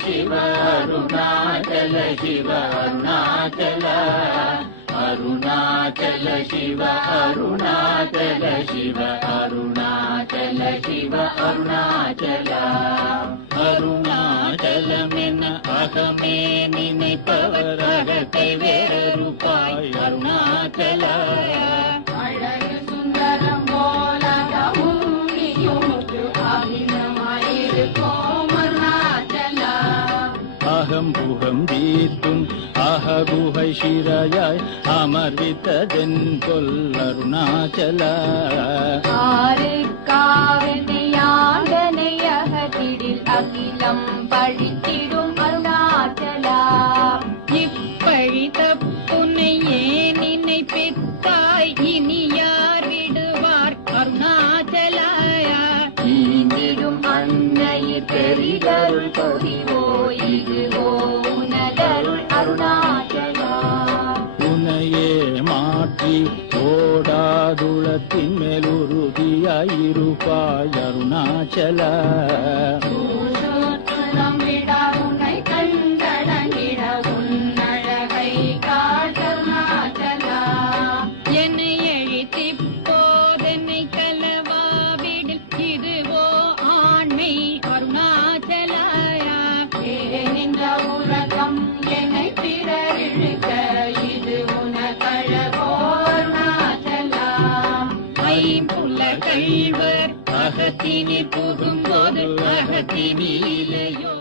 शिव अरुणाचल शिव अरुणाचल अरुणाचल शिव अरुणाचल शिव अरुणाचल शिव अरुणाचल அருணாச்சலமென அகமே நினைப்பவர் அகத்தை வேறறுப்பாய் அருணாச்சல அழகு சுந்தரம் போலகமும் நீயும் அகிலமாயிருக்கோம் அருணாச்சலா அகம் புகம் தீர்க்கும் அககுகை சிறையாய் அமர்வித்ததென் கொல் அருணாச்சல ஆறுக்காவென்னையாண்டனை அகத்திடில் அகிலம் பழித்திடும் அருணாச்சலா இப்பழி தப்புனை ஏன் நினைப்பித்தாய் இனி யார் விடுவார் அருணாச்சலாயா ஈந்திடும் அன்னையில் பெரிதருள் பொறிவோ இதுவோ உனதருள் அருணாச்சலா உனையே மாற்றி ஓடாதுளத்தின் மேல் உறுதியாயிருப்பாய் அருணாச்சல உன்னை கண்டடங்கிட உன்னழகை காட்டருணாச்சலா என்னை எழித்திப்போதென்னை கலவாவிடில் இதுவோ ஆண்மை அருணாச்சலாயா நின்ற உலகம் என்னை பிறரிழுக்க இது உனக்கழகோ அருணாச்சலா ஐம்புல கள்வர் அகத்தினி புகும்போது அகத்தினிலேயோ